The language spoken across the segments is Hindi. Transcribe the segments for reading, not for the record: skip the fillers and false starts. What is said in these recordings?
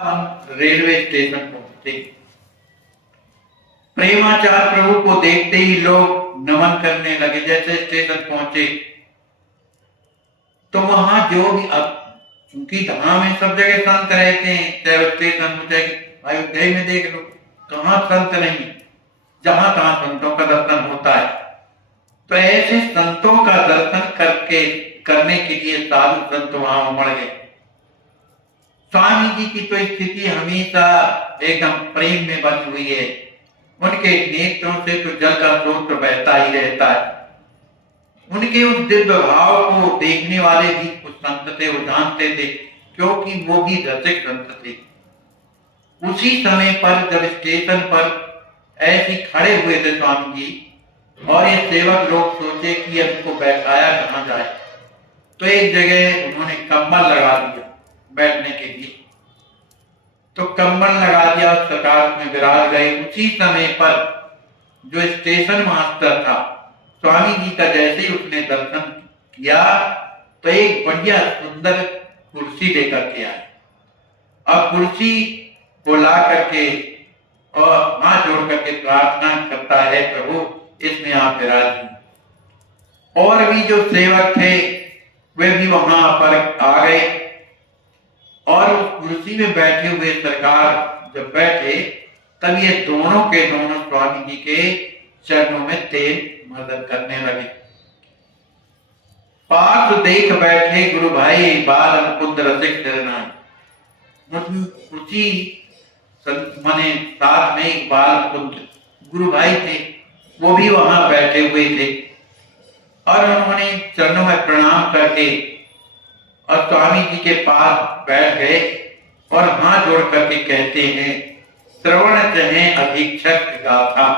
हम रेलवे स्टेशन पहुंचे। प्रेमाचार्य प्रभु को देखते ही लोग नमन करने लगे। जैसे स्टेशन पहुंचे तो वहां जो भी, अब चूंकि धाम में सब जगह संत रहते हैं, चाहे स्टेशन हो चाहे अयोध्या में देख लो, कहाँ संत नहीं, जहां तहां संतों का दर्शन होता है। तो ऐसे संतों का दर्शन करने के लिए साधु संत वहां उमड़ गए। स्वामी जी की तो स्थिति हमेशा एकदम प्रेम में बनी हुई है। उनके नेत्रों से तो जल का स्रोत बहता ही रहता है। उनके उस दिव्य भाव को देखने वाले भी कुछ संत थे, वो जानते थे, क्योंकि वो भी रसिक संत थे। उसी समय पर जब स्टेशन पर ऐसे खड़े हुए थे स्वामी जी, और ये सेवक लोग सोचे कि हमको बैठाया कहाँ जाए, तो एक जगह उन्होंने कंबल लगा दिया बैठने के लिए। तो कंबल लगा दिया, सरकार में विराज गए। उसी समय पर जो स्टेशन मास्टर था, स्वामी जी का जैसे ही उसने दर्शन किया तो एक बढ़िया सुंदर कुर्सी लेकर के आए। अब कुर्सी को ला करके और हाथ जोड़ करके प्रार्थना करता है, प्रभु इसमें आप विराजिए। और भी जो सेवक थे वे भी वहां पर आ गए, और उस कुर्सी में बैठे हुए सरकार जब बैठे, तब ये दोनों के दोनों स्वामी जी के चरणों में तेल मर्दन करने लगे। पार्थ देख बैठे गुरु भाई बाल मुकुंद रसिक सिरनाई। उसी माने साथ में एक बाल मुकुंद गुरु भाई थे, वो भी वहां बैठे हुए थे, और उन्होंने चरणों में प्रणाम करके और स्वामी जी के पास बैठ गए और हाथ जोड़ करके कहते हैं, श्रवण चहे अधीक्षक गाथा।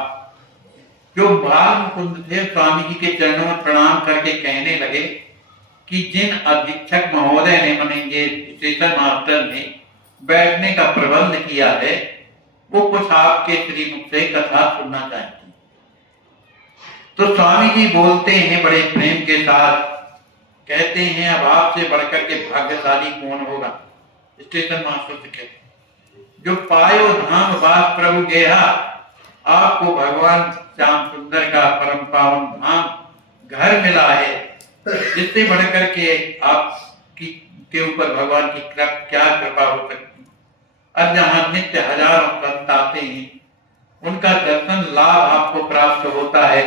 जो बाल मुकुंद थे स्वामी जी के चरणों में प्रणाम करके कहने लगे कि जिन अधीक्षक महोदय ने, मानेंगे स्टेशन मास्टर ने बैठने का प्रबंध किया है, वो कुछ आपके श्रीमुख से कथा सुनना चाहते हैं। तो स्वामी जी बोलते हैं बड़े प्रेम के साथ, कहते हैं, अब आपसे बढ़कर के भाग्यशाली कौन होगा। स्टेशन मास्टर से कहते हैं, जो पायो धाम वास प्रभु गेहा, आपको भगवान श्याम सुंदर का परम पावन धाम घर मिला है, जिससे बढ़कर के आप के ऊपर भगवान की क्या कृपा हो सकती। और जहां नित्य हजारों संत आते हैं, उनका दर्शन लाभ आपको प्राप्त होता है।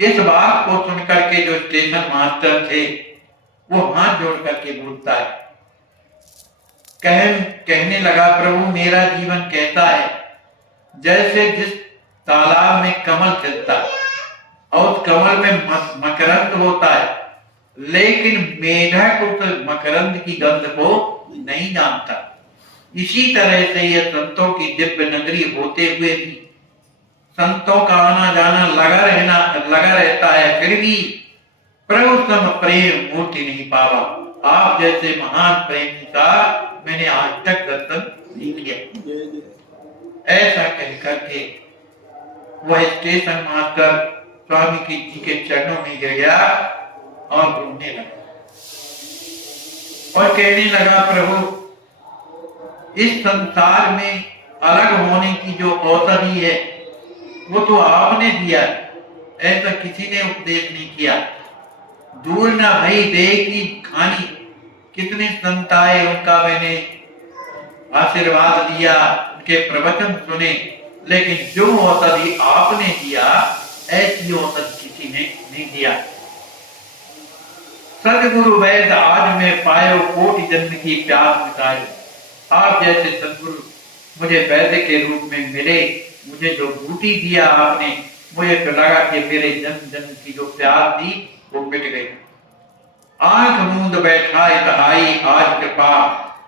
इस बात को सुनकर के जो स्टेशन मास्टर थे, वो हाथ जोड़ करके बोलता है, कहने लगा, प्रभु मेरा जीवन कैसा है, जैसे जिस तालाब में कमल खिलता है और उस कमल में मकरंद होता है, लेकिन मेढक उस मकरंद की गंध को नहीं जानता। इसी तरह से यह संतों की दिव्य नगरी होते हुए भी संतों का आना जाना लगा रहता है, फिर भी प्रभु सम प्रेम मूर्ति नहीं पावा। आप जैसे महान प्रेमी का मैंने आज तक दर्शन नहीं किया। ऐसा कह करके वह स्टेशन मास्टर स्वामी जी के चरणों में गिर गया और रोने लगा और कहने लगा, प्रभु इस संसार में अलग होने की जो औषधि है वो तो आपने दिया, ऐसा किसी ने उपदेश नहीं किया। दूर ना भई दे की खानी, कितने संत आए, उनका मैंने आशीर्वाद लिया, उनके प्रवचन सुने, लेकिन जो औषधि आपने दिया ऐसी औषधि किसी ने नहीं दिया। सदगुरु वैद्य आज मैं पायो, कोटि जन्म की प्यास मिटाए। आप जैसे सदगुरु मुझे वैद्य के रूप में मिले, मुझे जो बूटी दिया आपने, मुझे तो लगा कि मेरे जन्म जन्म की जो प्यास थी वो मिट गई। आंख मूंद बैठा आई, आज कृपा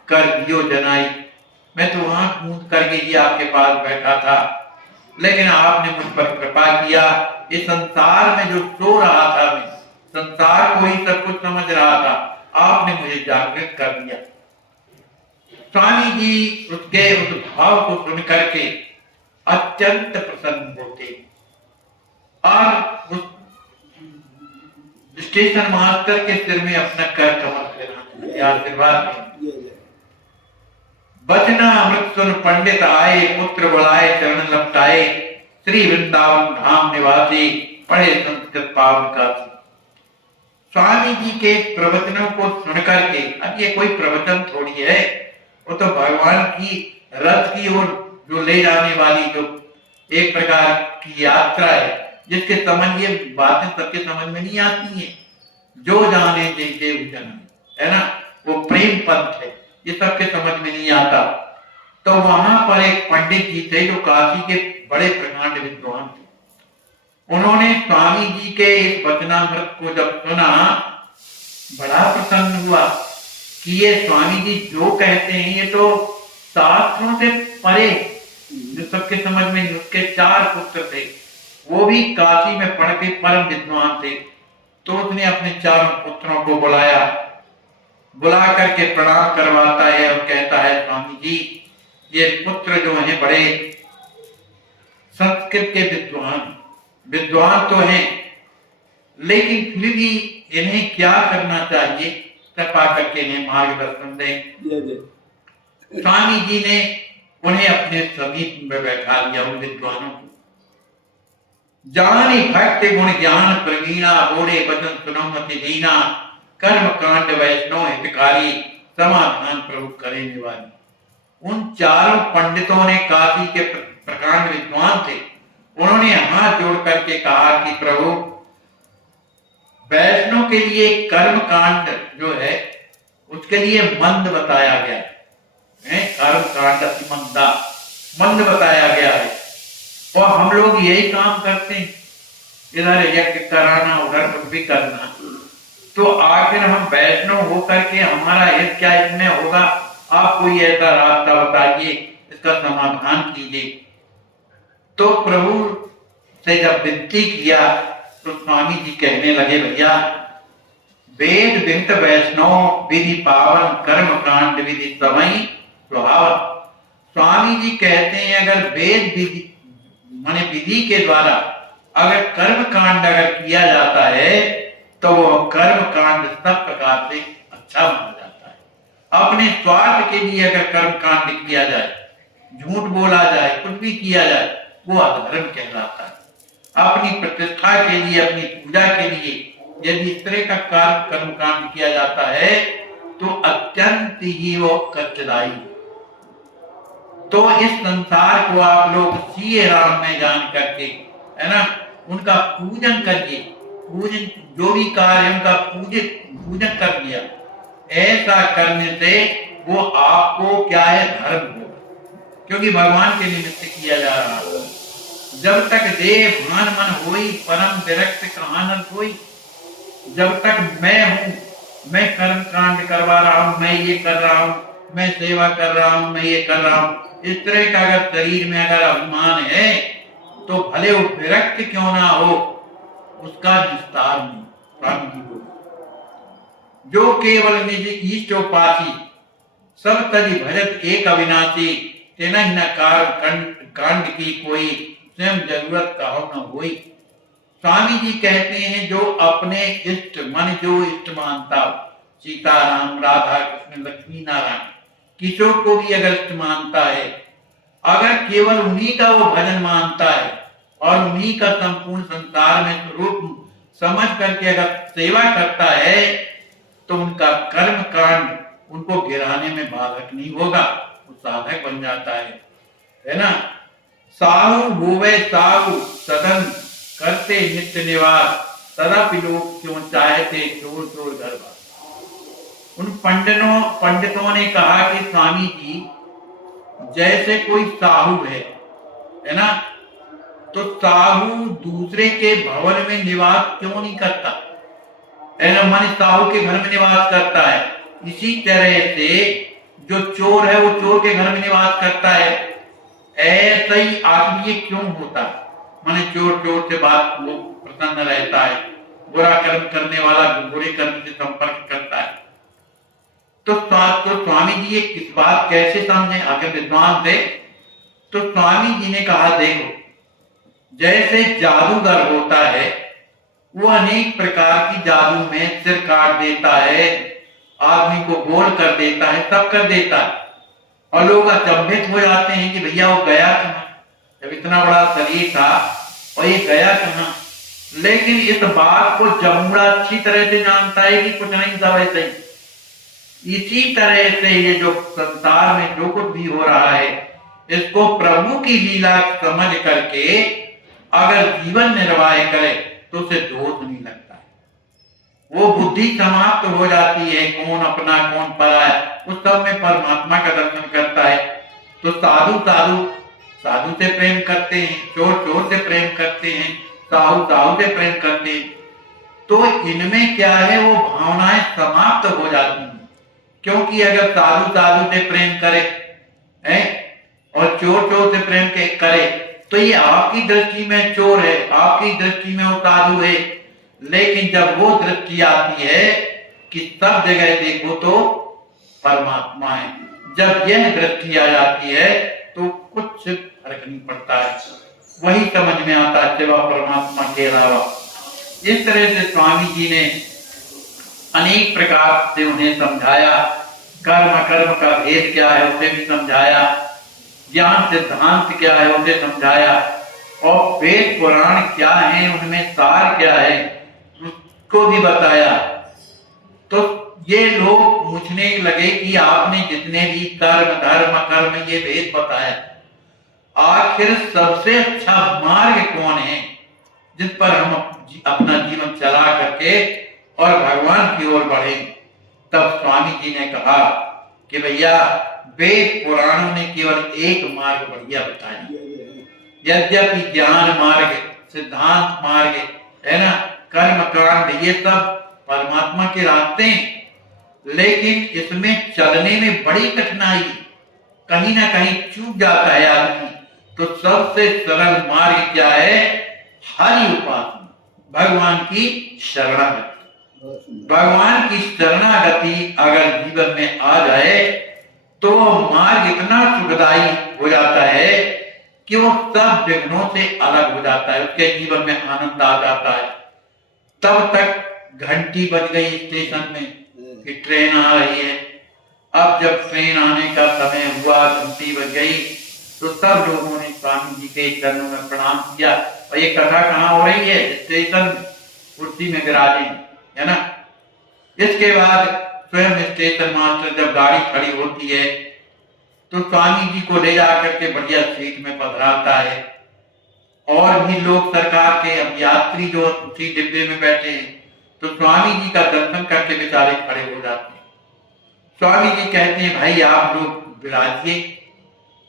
कर दियो जनाई। मैं तो आंख मूंद करके ही आपके पास बैठा था, लेकिन आपने मुझ पर कृपा किया। इस संसार में जो सो रहा था, मैं संसार को ही सब कुछ समझ रहा था, आपने मुझे जागृत कर दिया। स्वामी जी उसके उस भाव को सुन करके अत्यंत प्रसन्न होते और उस स्टेशन मास्टर के सिर में अपना कर कमल आशीर्वाद। बचना अमृत सुन पंडित आए, पुत्र बुलाए चरण लपटाए, श्री वृंदावन धाम निवासी पढ़े संस्कृत पावन काशी। स्वामी जी के प्रवचनों को सुनकर के, अब ये कोई प्रवचन थोड़ी है, वो तो भगवान की रथ की ओर जो ले जाने वाली जो एक प्रकार की यात्रा है, जिसके समझ ये बातें सबके समझ में नहीं आती हैं। जो जाने देव जन, है ना, वो प्रेम पंथ है, ये सबके समझ में नहीं आता। तो वहां पर एक पंडित जी थे जो काशी के बड़े प्रकांड विद्वान थे। उन्होंने स्वामी जी के इस वचनामृत को जब सुना, बड़ा प्रसन्न हुआ कि ये स्वामी जी जो कहते हैं ये तो शास्त्रों से परे, जो सबके समझ में। उसके 4 पुत्र थे, वो भी काशी में पढ़ के परम विद्वान थे। तो उसने अपने 4 पुत्रों को बुलाया, बुला करके प्रणाम करवाता है और कहता है, स्वामी जी ये पुत्र जो हैं बड़े संस्कृत के विद्वान तो हैं, लेकिन फिर भी इन्हें क्या करना चाहिए, कृपा करके इन्हें मार्गदर्शन दें। स्वामी जी ने उन्हें अपने समीप में बैठा लिया, उन विद्वानों को। जानी भक्ति गुण ज्ञान प्रवीणा, बोले वचन सुनो मति दीना, कर्म कांड वैष्णव हितकारी, समाधान प्रभु करे निवारी। उन 4 पंडितों ने, काशी के प्रकांड विद्वान थे, उन्होंने हाथ जोड़ करके कहा कि प्रभु वैष्णव के लिए कर्म कांड जो है उसके लिए मंद बताया गया है, कर्म कांड अतिमंदा मंद बताया गया है। और हम लोग यही काम करते हैं, इधर यज्ञ कराना उधर कुछ भी करना। तो आखिर हम वैष्णव होकर के हमारा हित क्या इसमें होगा? आप कोई ऐसा रास्ता बताइए, इसका समाधान कीजिए। तो प्रभु से जब विनती किया तो स्वामी जी कहने लगे, भैया वेद विहित वैष्णव विधि पावन, कर्म कांड विधि समय स्वभाव। स्वामी जी कहते हैं अगर वेद विधि माने विधि के द्वारा अगर कर्म कांड अगर किया जाता है तो वो कर्म कांड सब प्रकार से अच्छा माना जाता है। अपने स्वार्थ के लिए अगर कर्म कांड किया जाए, झूठ बोला जाए, कुछ भी किया जाए, वो अधर्म कहलाता है। अपनी प्रतिष्ठा के लिए, अपनी पूजा के लिए यदि इस तरह का कर्म कांड किया जाता है तो अत्यंत ही वो कष्टदायी। तो इस संसार को आप लोग सीए राम में जान करके, है ना, उनका पूजन करिए। पूजन जो भी कार्य उनका पूजन कर लिया, ऐसा करने से वो आपको क्या है, धर्म होगा, क्योंकि भगवान के निमित्त किया जा रहा है। जब तक देह भान मन होई, परम विरक्त कहाँ न कोई। जब तक मैं हूं, मैं कर्म कांड करवा रहा हूं, मैं ये कर रहा हूं, मैं सेवा कर रहा हूं, मैं ये कर रहा हूं, इस तरह का अगर शरीर में अगर अभिमान है तो भले वो विरक्त क्यों ना हो, उसका विस्तार नहीं। स्वामी जी बोले, जो केवल निज ईष्ट उपासी, सब तज भजत एक अविनाशी, तेना ही न कांड की कोई, स्वयं जरूरत कहो न होई। स्वामी जी कहते हैं जो अपने इष्ट मन जो इष्ट मानता हो, सीताराम, राधा कृष्ण, लक्ष्मी नारायण, किशोर को भी अगर इष्ट मानता है, अगर केवल उन्हीं का वो भजन मानता है और उन्हीं का संपूर्ण संसार में स्वरूप समझ करके अगर सेवा करता है तो उनका कर्म कांड उनको गिराने में बाधक नहीं होगा, वो साधक बन जाता है ना। साहु होवे साहु सदन, करते नित्य निवास, तदापि लोग क्यों चाहते चोर चोर घर बार। उन पंडितों ने कहा कि स्वामी जी जैसे कोई साहू है ना, तो साहू दूसरे के भवन में निवास क्यों नहीं करता, है ना, माने साहू के घर में निवास करता है। इसी तरह से जो चोर है वो चोर के घर में निवास करता है। ऐसा ही आदमी ये क्यों होता है, माने चोर से बात वो प्रसन्न रहता है, बुरा कर्म करने वाला बुरे कर्म से संपर्क करता है। तो स्वामी जी ये किस बात कैसे समझे, आगे विद्वान थे। तो स्वामी जी ने कहा, देखो जैसे जादूगर होता है वो अनेक प्रकार की जादू में सिर काट देता है, आदमी को गोल कर देता है, सब कर देता है। और लोग अचंभित हो जाते हैं कि भैया वो गया कहाँ, जब इतना बड़ा शरीर था और ये गया कहाँ। लेकिन इस बात को जमुड़ा अच्छी तरह से जानता है कि कुछ नहीं था वैसे ही। इसी तरह से ये जो संसार में जो कुछ भी हो रहा है, इसको प्रभु की लीला समझ करके अगर जीवन निर्वाह करे तो उसे दोष नहीं लगता है। वो बुद्धि समाप्त हो जाती है, कौन अपना कौन पराया, उस सब में परमात्मा का दर्शन करता है। तो साधु साधु साधु से प्रेम करते हैं, चोर चोर से प्रेम करते हैं, साहू साहू से प्रेम करते हैं। तो इनमें क्या है, वो भावनाएं समाप्त हो जाती हैं। क्योंकि अगर साधु साधु से प्रेम करे है और चोर चोर से प्रेम करे तो ये आपकी दृष्टि में चोर है, आपकी दृष्टि में वो साधु है। लेकिन जब वो दृष्टि आती है कि सब जगह देखो तो परमात्मा है, जब यह दृष्टि आ जाती है तो कुछ फर्क नहीं पड़ता है, वही समझ में आता है सिवा परमात्मा के अलावा। इस तरह से स्वामी जी ने अनेक प्रकार से उन्हें समझाया, कर्म अकर्म का भेद क्या है उसे भी समझाया, ज्ञान सिद्धांत क्या है उसे समझाया, और वेद पुराण क्या है उनमें सार क्या है उसको भी बताया। तो ये लोग पूछने लगे कि आपने जितने भी कर्म धर्म कर्म ये वेद बताया, आखिर सबसे अच्छा मार्ग कौन है जिस पर हम अपना जीवन चला करके और भगवान की ओर बढ़े। तब स्वामी जी ने कहा कि भैया वेद पुराणों ने केवल एक मार्ग बढ़िया बताया, यद्यपि ज्ञान मार्ग सिद्धांत मार्ग है ना, कर्म कांड ये सब परमात्मा के रास्ते हैं, लेकिन इसमें चलने में बड़ी कठिनाई, कहीं ना कहीं चूक जाता है आदमी। तो सबसे सरल मार्ग क्या है, हरि उपासना, भगवान की शरणागति। भगवान की शरणागति अगर जीवन में आ जाए तो मार्ग इतना सुखदाई हो जाता है कि वो सब विघ्नों से अलग हो जाता है, उसके जीवन में आनंद आ जाता है। तब तक घंटी बज गई स्टेशन में कि ट्रेन आ रही है। अब जब ट्रेन आने का समय हुआ, घंटी बज गई, तो सब लोगों ने स्वामी जी के चरणों में प्रणाम किया। और ये कथा कहाँ हो रही है, स्टेशन कुर्सी में विराजे, है ना। इसके बाद स्वयं स्टेशन मास्टर जब गाड़ी खड़ी होती है तो स्वामी जी को ले जाकर के बढ़िया सीट में पधराता है, और भी लोग सरकार के यात्री जो उसी डिब्बे में बैठे हैं तो स्वामी जी का दर्शन करके बेचारे खड़े हो जाते हैं। स्वामी जी कहते हैं भाई आप लोग विराजिए।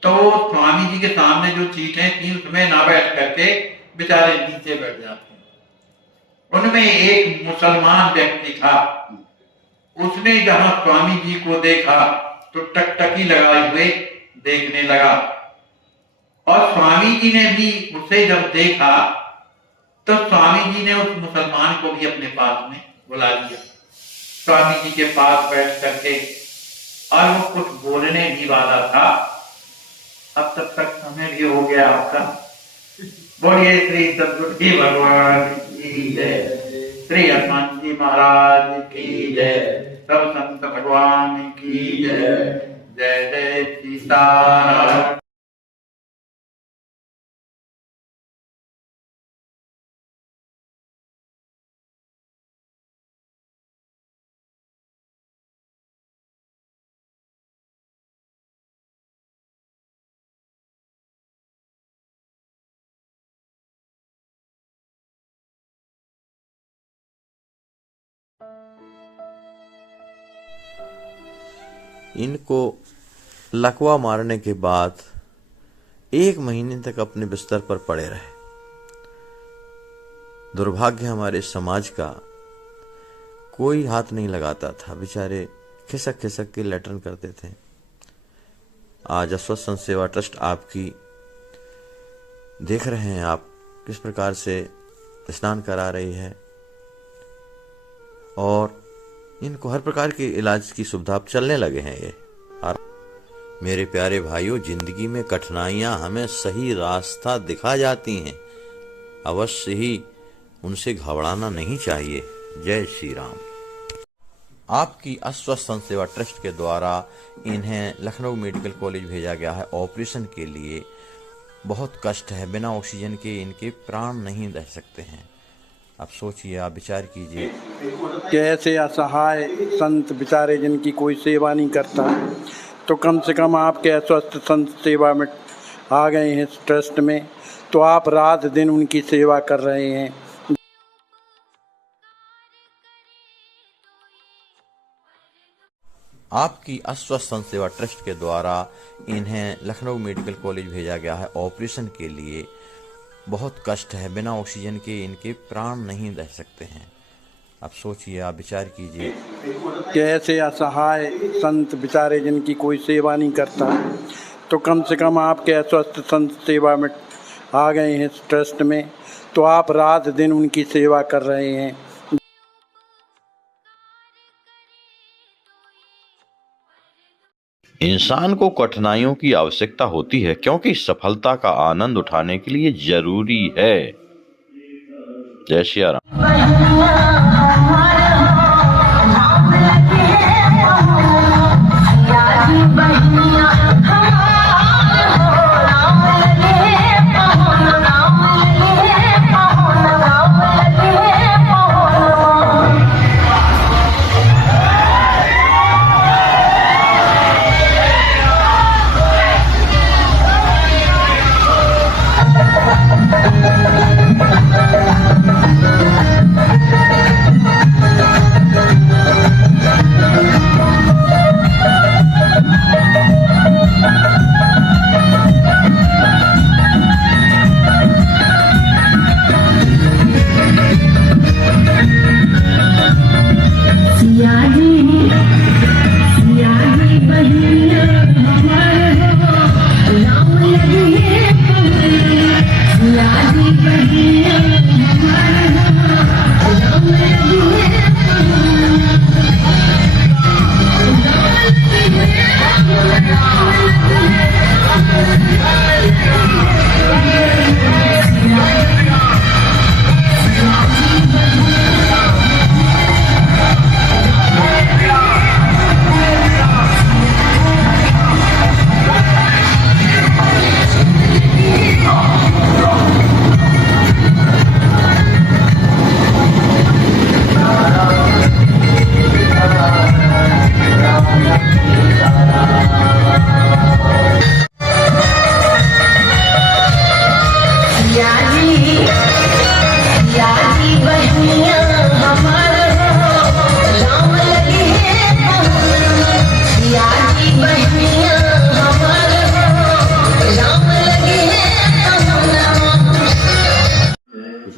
तो स्वामी जी के सामने जो सीटें थी उसमें ना बैठ करके बेचारे नीचे बैठ जाते हैं। उनमें एक मुसलमान व्यक्ति था, उसने जहां स्वामी जी को देखा तो टकटकी लगाए हुए देखने लगा, और स्वामी जी ने भी उसे जब देखा तो स्वामी जी ने उस मुसलमान को भी अपने पास में बुला लिया, स्वामी जी के पास बैठ करके, और वो कुछ बोलने भी वाला था। अब तक समय भी हो गया आपका। बोलिए श्री सद्गुरु भगवान की जय, श्री हनुमान जी महाराज की जय, सब संत भगवान की जय। जय जय सीताराम। इनको लकवा मारने के बाद 1 महीने तक अपने बिस्तर पर पड़े रहे। दुर्भाग्य हमारे समाज का, कोई हाथ नहीं लगाता था, बेचारे खिसक खिसक के लेटरन करते थे। आज अस्वस्थ संत सेवा ट्रस्ट आपकी देख रहे हैं आप किस प्रकार से स्नान करा रही है, और इनको हर प्रकार के इलाज की सुविधा अब चलने लगे हैं ये। और मेरे प्यारे भाइयों, जिंदगी में कठिनाइयां हमें सही रास्ता दिखा जाती हैं, अवश्य ही उनसे घबराना नहीं चाहिए। जय श्री राम। आपकी अस्वस्थ संत सेवा ट्रस्ट के द्वारा इन्हें लखनऊ मेडिकल कॉलेज भेजा गया है ऑपरेशन के लिए। बहुत कष्ट है, बिना ऑक्सीजन के इनके प्राण नहीं रह सकते हैं। आप सोचिए, आप विचार कीजिए कि ऐसे असहाय संत बेचारे जिनकी कोई सेवा नहीं करता, तो कम से कम आपके अस्वस्थ संत सेवा में आ गए हैं इस ट्रस्ट में, तो आप रात दिन उनकी सेवा कर रहे हैं। आपकी अस्वस्थ संत सेवा ट्रस्ट के द्वारा इन्हें लखनऊ मेडिकल कॉलेज भेजा गया है ऑपरेशन के लिए। बहुत कष्ट है, बिना ऑक्सीजन के इनके प्राण नहीं रह सकते हैं। आप सोचिए, आप विचार कीजिए कि ऐसे असहाय संत बेचारे जिनकी कोई सेवा नहीं करता, तो कम से कम आपके अस्वस्थ संत सेवा में आ गए हैं इस ट्रस्ट में, तो आप रात दिन उनकी सेवा कर रहे हैं। इंसान को कठिनाइयों की आवश्यकता होती है, क्योंकि सफलता का आनंद उठाने के लिए जरूरी है। जय श्री राम।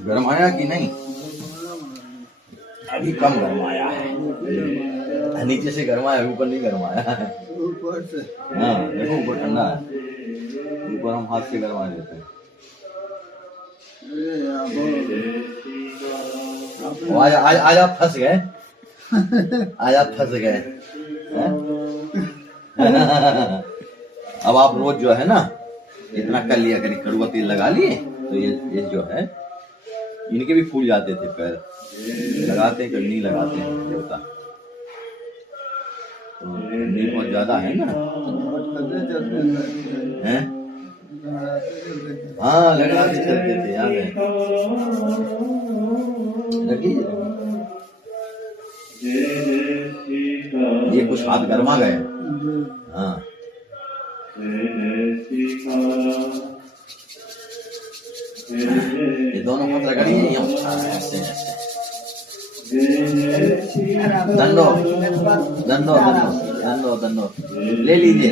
गरमाया कि नहीं? अभी कम गरमाया है, नीचे से गरमाया, ऊपर नहीं गरमाया है। हाँ देखो, ऊपर ठंडा है, ऊपर हम हाथ से गरमा देते हैं। आज आप फंस गए, आज आप फंस गए। अब आप रोज जो है ना इतना कर लिया करिए, कड़वा तेल लगा लिए तो ये जो है इनके भी फूल जाते थे पैर, लगाते कभी नहीं लगाते हैं देवता, तो नींद बहुत ज्यादा है ना। हैं? हाँ लगा के चलते थे, याद है। रखिए, ये कुछ हाथ गर्मा गए। हाँ ये दोनों हाथ रगड़िए, ऐसे ऐसे। दंडो दंडो दंडो दंडो ले लीजिए।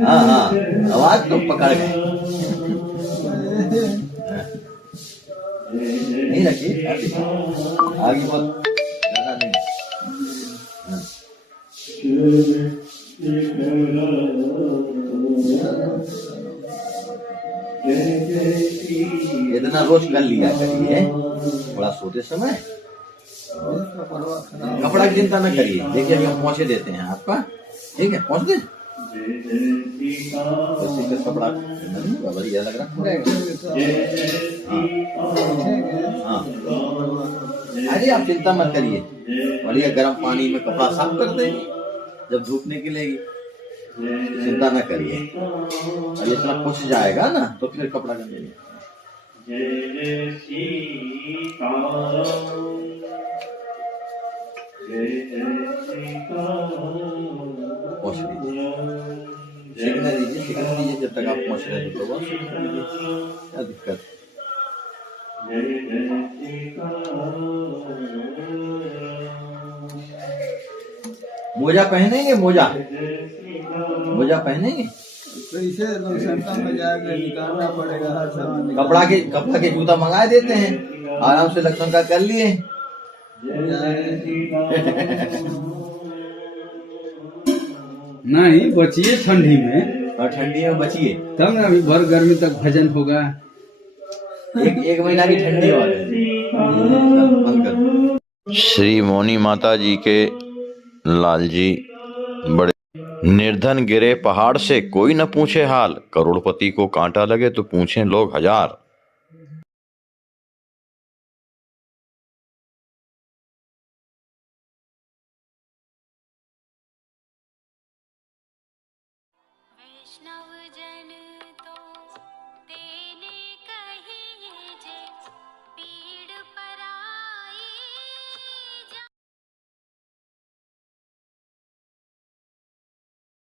हाँ हाँ आवाज तो पकड़ गए। नहीं रखिए, आगे बहुत ज्यादा नहीं। इतना रोज कर लिया करिए, थोड़ा सोते समय कपड़ा की चिंता न करिए। देखिए अभी हम पहुंचे देते हैं आपका, ठीक है? पहुंच दे। उसी का कपड़ा नहीं होगा, बढ़िया लग रहा है। हाँ अरे आप चिंता मत करिए, बढ़िया गर्म पानी में कपड़ा साफ कर देंगे जब धूप निकलेगी, चिंता न करिए। और ये इतना कुछ जाएगा ना तो फिर कपड़ा गंदे नहीं। पोंछ लीजिए, सीखने दीजिए, सीखने दीजिए जब तक आप पहुंच रहे हैं तो बस सीखने दीजिए, क्या दिक्कत। मोजा पहनेंगे, मोजा मोजा पहनेंगे, तो इसे सेंटर में जाकर निकालना पड़ेगा हर सामान। कपड़ा के जूता मंगा देते हैं, आराम से लखनऊ का कर लिए। नहीं बचिए ठंडी में, और ठंडी में बचिए, तब ना अभी भर गर्मी तक भजन होगा। एक महीना की ठंडी और श्री मोनी माता जी के लालजी बड़े निर्धन गिरे पहाड़ से, कोई न पूछे हाल, करोड़पति को कांटा लगे तो पूछें लोग हजार। वैष्णव जन तो